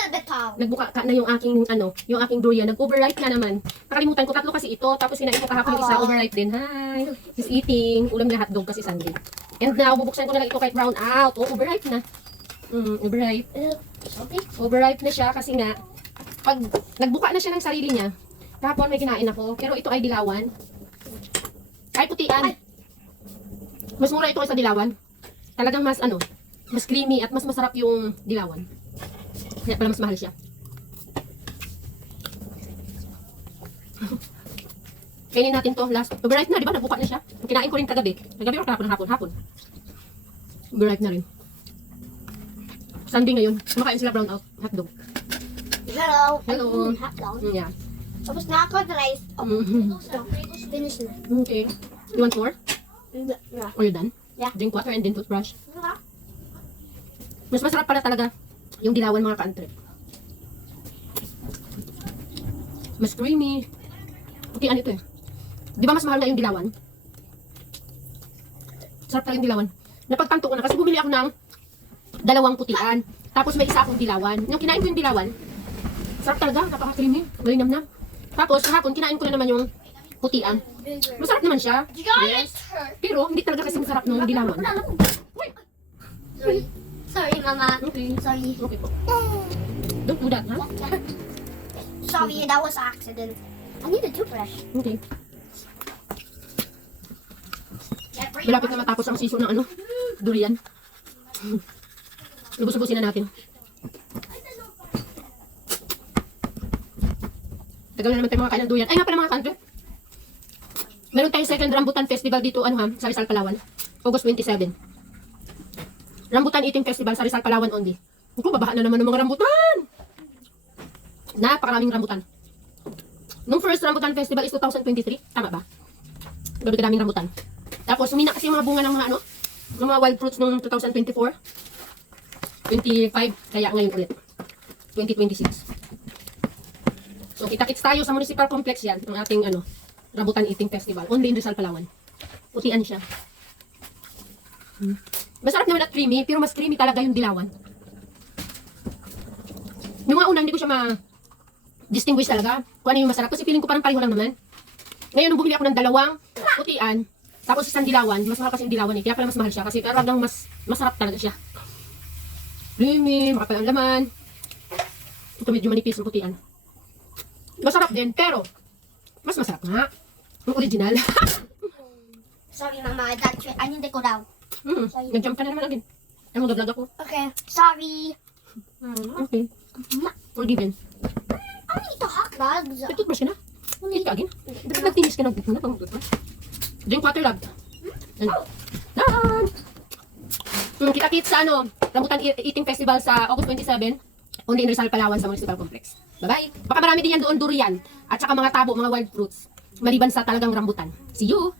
little bit tall. Nagbuka ka na yung aking, yung aking durian. Nag-overripe na naman. Nakalimutan ko, 3 kasi ito. Tapos kinain ko kahapon yung isa, overripe din. Hi! He's eating. Ulam na hotdog kasi Sunday. And now, bubuksan ko na lang ito kahit brown out. Oh, overripe na. Overripe. Overripe na siya kasi nga, pag nagbuka na siya ng sarili niya, kahapon may kinain ako. Pero ito ay dilawan. Kahit putian. Mas mura ito kaysa dilawan. Talagang mas, mas creamy at mas masarap yung dilawan. Kaya pala mas mahal siya. Kainin natin to last. Overripe na, di ba? Nagbuka na siya. Kinain ko rin kagabi. Kagabi o kahapon, hapon. Overripe na rin. Sunday ngayon. Kumakain sila brown out hotdog. Hello. Hello. Hot dog. Yeah. Tapos na ako the rice. Finish na. Okay. You want more? Yeah. Or you done? Yeah. Drink water and then toothbrush. Mas masarap pala talaga yung dilawan mga ka-country. Mas creamy. Okay, ano ito eh. Di ba mas mahal na yung dilawan? Sarap talaga yung dilawan. Napagtanto ko na kasi bumili ako ng 2 putian. Tapos may isa akong dilawan. Yung kinain ko yung dilawan, sarap talaga, napaka-creamy. Malinamnam. Tapos kahapon kinain ko na naman yung putian. Masarap naman siya. Yes. Pero hindi talaga kasi masarap nung dilawan. Sorry. Sorry, Mama. Okay. Sorry. Okay po. Don't do that, ha? Sorry, that was an accident. I need a toothbrush. Okay. Malapit na matapos ang season ng durian. Lubos-lubusin na natin. Tagal na naman tayo mga kain ng durian. Ay nga pala mga country. Meron tayong second Rambutan Festival dito, sa Rizal, Palawan. August 27. Rambutan Eating Festival sa Rizal, Palawan only. Ako, babahan na naman ng mga rambutan. Napakaraming rambutan. Nung first Rambutan Festival is 2023. Tama ba? Grabe kadaming rambutan. Tapos, humina kasi yung mga bunga ng mga ng mga wild fruits nung 2024. 25, kaya ngayon ulit. 2026. So, kita-kits tayo sa Municipal Complex yan. Ang ating, Rambutan Eating Festival. Only in Rizal, Palawan. Putian siya. Masarap naman at creamy, pero mas creamy talaga yung dilawan. Yung mga unang, hindi ko siya ma-distinguish talaga kung ano yung masarap. Kasi feeling ko parang pareho lang naman. Ngayon, nung bumili ako ng 2 putian, tapos isang dilawan, mas mahal kasi yung dilawan eh. Kaya pala mas mahal siya kasi talagang mas masarap talaga siya. Creamy, makapal ang laman. Ito medyo manipis yung putian. Masarap din, pero mas masarap nga. Yung original. Sorry, Mama. I need to go down. Nag-jump ka na naman agad. Ay, mag-vlog ako. Okay. Sorry. Okay. Forgiven. I need the hot dogs. May toothbrush ka na. Eat ka agad. Dapat nag-finish ka na. Muna pang toothbrush. Drink water, love. Done! Kita-kits sa Rambutan Eating Festival sa August 27. Only in Rizal, Palawan sa Municipal Complex. Bye-bye! Baka marami din yan doon durian. At saka mga tabo, mga wild fruits. Maliban sa talagang rambutan. See you!